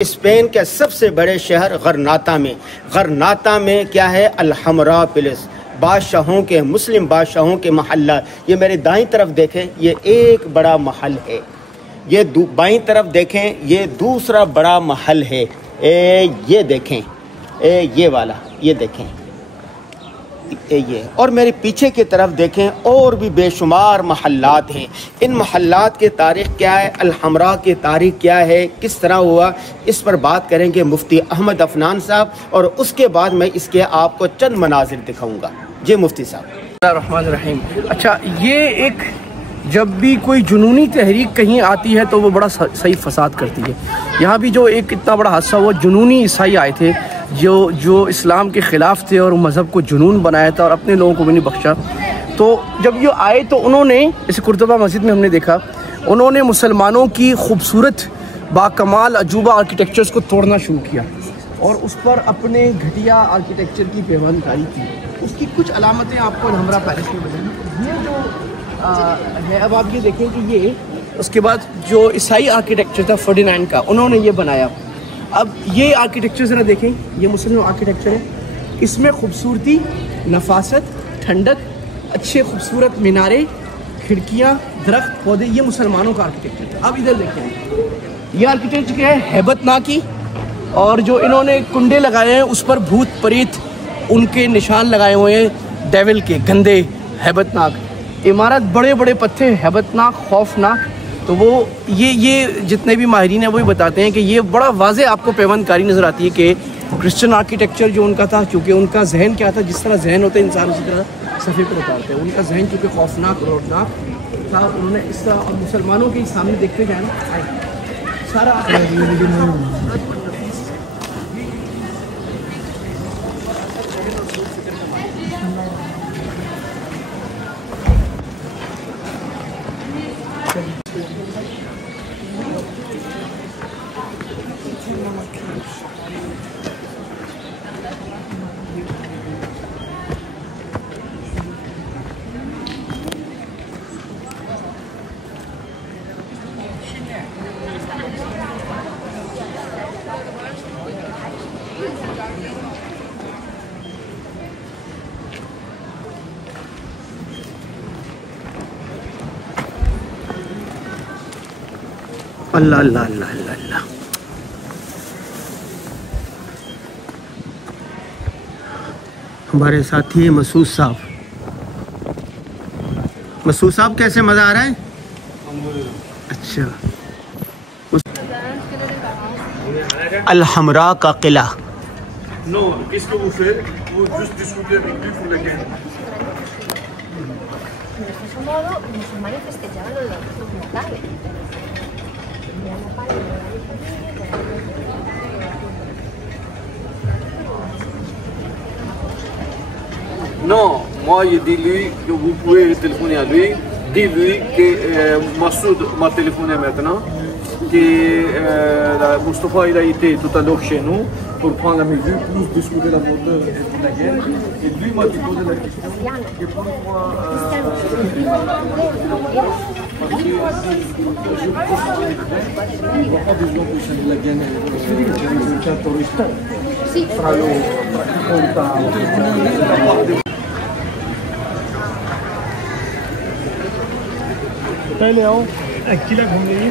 Spain के सबसे बड़े शहर गरनाता में क्या है, अल-हमरा पैलेस, बादशाहों के, मुस्लिम बादशाहों के महल्ला। ये मेरे दाईं तरफ देखें, ये एक बड़ा महल है। ये बाईं तरफ देखें, ये दूसरा बड़ा महल है। ये देखें, ये वाला, ये देखें, ये। और मेरे पीछे की तरफ देखें, और भी बेशुमार महल्लात हैं। इन महल्लात की तारीख़ क्या है, अल-हमरा की तारीख़ क्या है, किस तरह हुआ, इस पर बात करेंगे मुफ्ती अहमद अफनान साहब। और उसके बाद मैं इसके आपको चंद मनाजिर दिखाऊंगा। जी मुफ्ती साहब। रहमान। अच्छा, ये एक जब भी कोई जुनूनी तहरीक कहीं आती है तो वो बड़ा सही फसाद करती है। यहाँ भी जो एक इतना बड़ा हादसा हुआ, जुनूनी ईसाई आए थे जो इस्लाम के ख़िलाफ़ थे और मज़हब को जुनून बनाया था और अपने लोगों को भी नहीं बख्शा। तो जब ये आए तो उन्होंने, इस कुर्तुबा मस्जिद में हमने देखा, उन्होंने मुसलमानों की खूबसूरत बाकमाल अजूबा आर्किटेक्चर्स को तोड़ना शुरू किया और उस पर अपने घटिया आर्किटेक्चर की पैमानकारी की। उसकी कुछ अलामतें आपको अल-हमरा पैलेस में बताएं। ये जो है, अब आप ये देखें कि ये उसके बाद जो ईसाई आर्किटेक्चर था फर्डिनैंड का, उन्होंने ये बनाया। अब ये आर्किटेक्चर ज़रा देखें, ये मुस्लिम आर्किटेक्चर है। इसमें खूबसूरती, नफासत, ठंडक, अच्छे खूबसूरत मीनारे, खिड़कियाँ, दरख्त, पौधे, ये मुसलमानों का आर्किटेक्चर था। अब इधर देखें, ये आर्किटेक्चर क्या है, हैबतनाकी। और जो इन्होंने कुंडे लगाए हैं उस पर भूत प्रेत उनके निशान लगाए हुए हैं, डेविल के, गंदे, हैबतनाक। इमारत बड़े बड़े पत्थर, हैबतनाक, खौफनाक। तो वो ये जितने भी माहिरीन हैं वो भी बताते हैं कि ये बड़ा वाज़े आपको पैमानकारी नज़र आती है कि क्रिश्चियन आर्किटेक्चर जो उनका था, क्योंकि उनका जहन क्या था, जिस तरह जहन होता है इंसान उसी तरह सफ़े पर उतारते हैं। उनका जहन चूँकि खौफनाक और रौबनाक था, उन्होंने इस तरह, और मुसलमानों के सामने देखते जाए ना सारा अल्लाह अल्लाह अल्लाह अल्लाह। हमारे साथी है मसूद साहब। मसूद साहब, कैसे मज़ा आ रहा है? अच्छा, अल-हमरा का किला। Non, moi je dis lui que vous pouvez téléphoner à lui. Dis-lui que Massoud m'a téléphoné maintenant, que Moustapha il a été tout à l'heure chez nous pour prendre la mesure, plus discuter la moteur de la guerre. Et lui m'a posé la question que pourquoi parce que je pense que la guerre è un certo rispetto fra loro, पहले आओ, किला घूम लीजिए।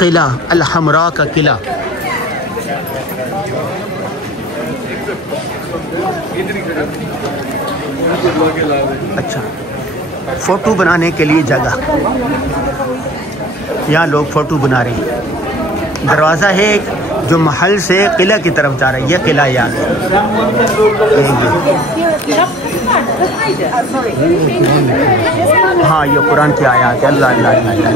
किला अल-हमरा का किला। अच्छा, photo बनाने के लिए जगह, यहाँ लोग फ़ोटो बना रहे हैं। दरवाज़ा है जो महल से किला की तरफ जा रहा है। यह किला याद है। हाँ, ये कुरान की आयत है। अल्लाह अल्लाह अल्लाह अल्लाह।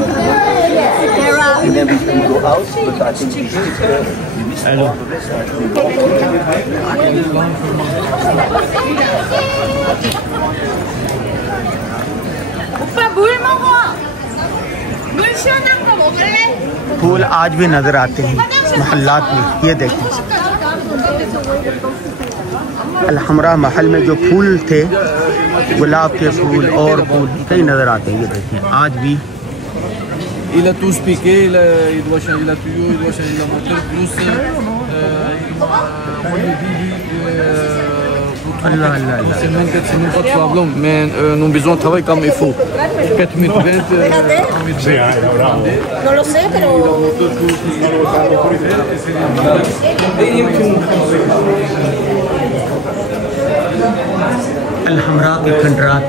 फूल आज भी नज़र आते हैं मोहल्लात में। ये देखें, अल-हमरा महल में जो फूल थे, गुलाब के फूल और फूल कई नज़र आते हैं। ये देखिए आज भी Il a tout piqué, il doit changer la tuyau, il doit changer la moteur, plus Allah Allah Allah. c'est même pas de problème, mais nous avons besoin de travailler comme il faut. 4 minutes 20, No lo sé, pero... अल-हमरा के खंडरात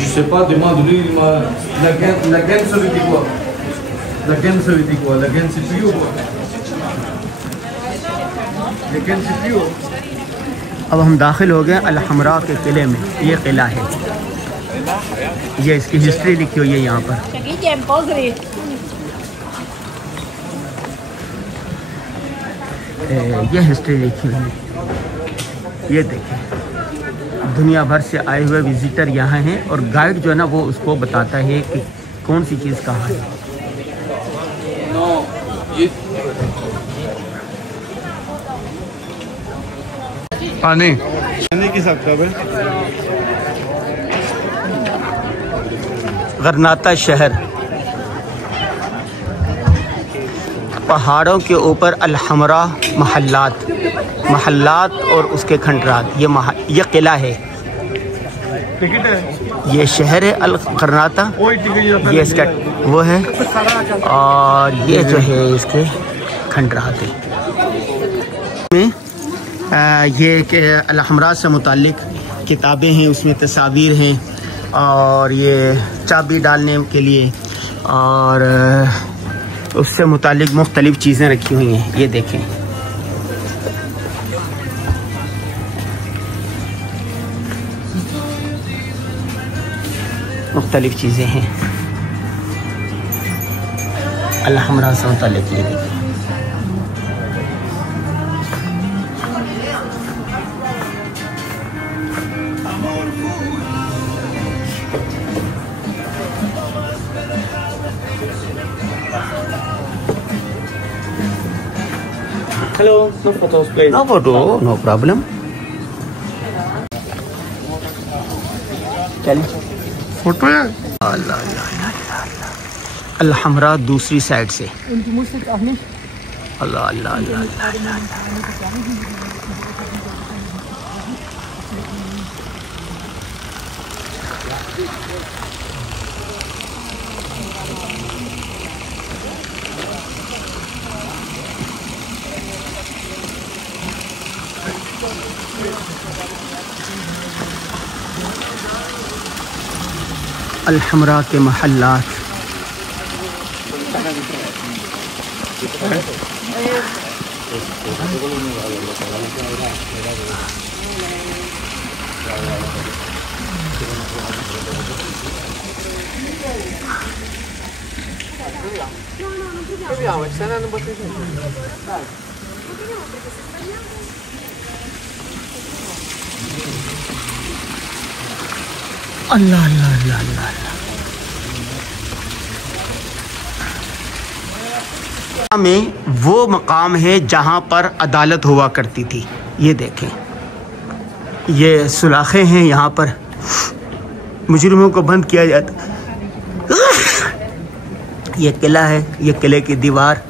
je sais pas, demande-lui, la gaine ça veut dire quoi? La gaine ça veut dire quoi? La gaine c'est plus haut quoi? La gaine c'est plus haut. अब हम दाखिल हो गए अल-हमरा के किले में। ये किला है, ये इसकी हिस्ट्री लिखी हुई है यहाँ पर। ये हिस्ट्री लिखी हुई है, ये देखिए दुनिया भर से आए हुए विजिटर यहाँ हैं और गाइड जो है ना वो उसको बताता है कि कौन सी चीज़ कहाँ है। पानी की सब कब है? गरनाता शहर, पहाड़ों के ऊपर अल-हमरा महल्लात और उसके खंडरात। ये किला है, टिकट है, ये शहर है अल-गरनाता, कोई टिकट ये इसका वो है और ये जो है इसके खंडरात है। में ये अल-हमरा से मुताल्लिक किताबें हैं, उसमें तस्वीर हैं और ये चाबी डालने के लिए और उससे मुताल्लिक मुख्तलिफ़ चीज़ें रखी हुई हैं। ये देखें, मुख्तलिफ़ चीज़ें हैं अल-हमरा से मुताल्लिक। ये देखें, Hello, no photos please. No photo, no problem. चलिए फोटो है। अल-हमरा दूसरी साइड से। अल्लाह अल्लाह अल्लाह अल्लाह। अल-हमरा के महल्लात। अल्लाह अल्लाह अल्लाह अल्लाह। में वो मकाम है जहाँ पर अदालत हुआ करती थी। ये देखें, ये सुलाखें हैं, यहाँ पर मुजरिमों को बंद किया जाता। ये किला है, ये किले की दीवार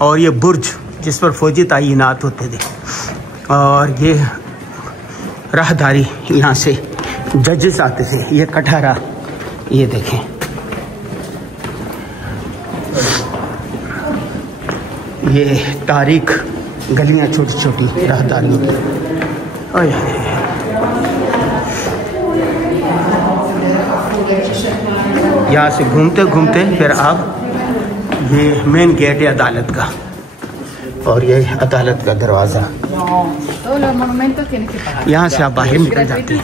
और ये बुर्ज जिस पर फौजी तैनात होते थे और ये राहदारी, यहाँ से जजेस आते थे। ये कटहरा, ये देखें, ये तारीख गलियां छोटी छोटी राहदारियों की। यहाँ से घूमते घूमते फिर आप, ये मेन गेट है अदालत का और ये अदालत का दरवाज़ा। यहाँ से आप बाहर निकल जाते हैं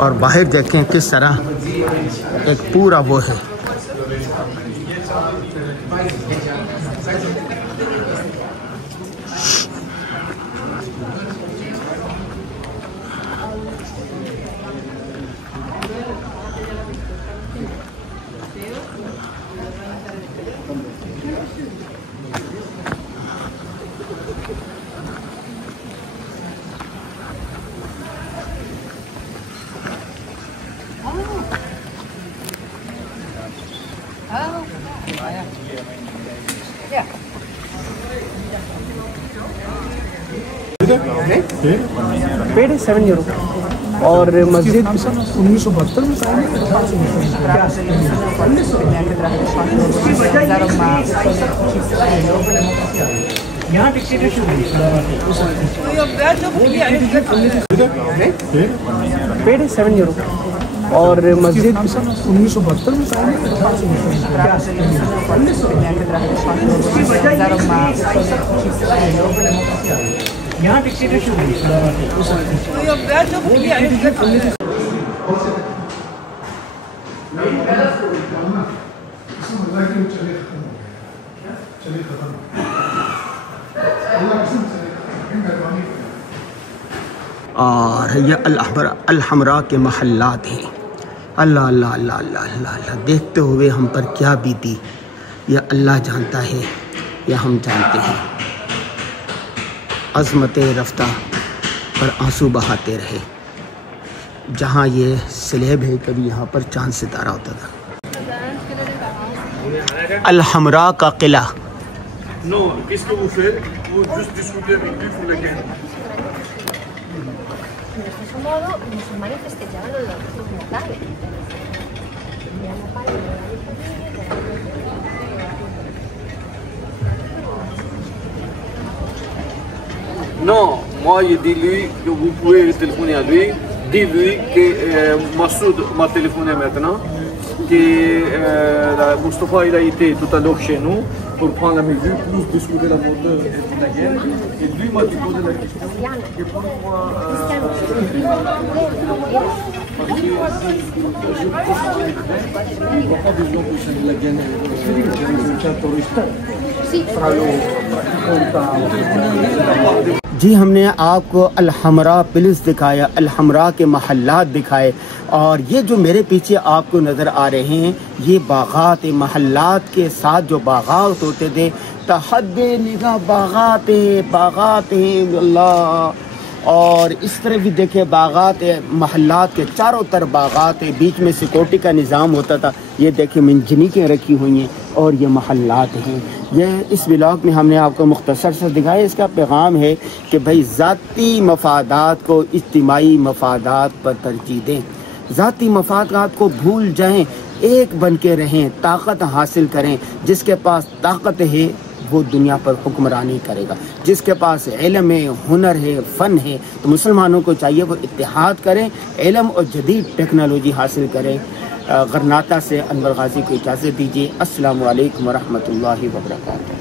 और बाहर देखें किस तरह एक पूरा वो है। पेड है 7 यूरो और मस्जिद 1972 में यहाँ पेड है 7 यूरो और मस्जिद 1972 में यहाँ और ये अल-हमरा के महल्लात हैं। अल्लाह अल्लाह अल्लाह अल्लाह अल्लाह अल्लाह, देखते हुए हम पर क्या बीती यह अल्लाह जानता है या हम जानते हैं। अज़मत रफ्ता पर आंसू बहाते रहे। जहाँ ये स्लेब है, कभी यहाँ पर चांद सितारा होता था। अल-हमरा का किला। Non, qu'est-ce que vous faites? Vous juste discutez avec lui pour le gain. De ese modo, los musulmanes festejaban los natales. Non, moi je dis lui que vous pouvez téléphoner à lui. Dis-lui que Massoud m'a téléphoné maintenant. Que Moustapha il a été tout à l'heure chez nous pour prendre la mesure, plus discuter la moteur et la guerre. Et lui m'a posé la question que pour moi, जी हमने आपको अल-हमरा place दिखाया, अल-हमरा के महल्लात दिखाए और ये जो मेरे पीछे आपको नज़र आ रहे हैं ये बागात महल्लात के साथ जो बागात होते थे, तहद्दे निगाह बागात हैं अल्लाह। और इस तरह भी देखे बागात महल्लात के चारों तरफ बागात है, बीच में सिक्योरिटी का निज़ाम होता था। ये देखिए मंजनिकें रखी हुई हैं और ये महल्लात हैं। यह इस व्लॉग में हमने आपको मुख्तसर से दिखाया। इसका पैगाम है कि भाई ज़ाती मफादात को इज्तिमाई मफादात पर तरजीह दें, ज़ाती मफादात को भूल जाएं, एक बन के रहें, ताकत हासिल करें। जिसके पास ताकत है वो दुनिया पर हुक्मरानी करेगा। जिसके पास इल्म है, हुनर है, फ़न है, तो मुसलमानों को चाहिए वो इत्तेहाद करें, इल्म और जदीद टेक्नोलॉजी हासिल करें। गरनाता से अनवर गाजी को इजाज़त दीजिए। अस्सलामु अलैकुम व रहमतुल्लाहि व बरकातहू।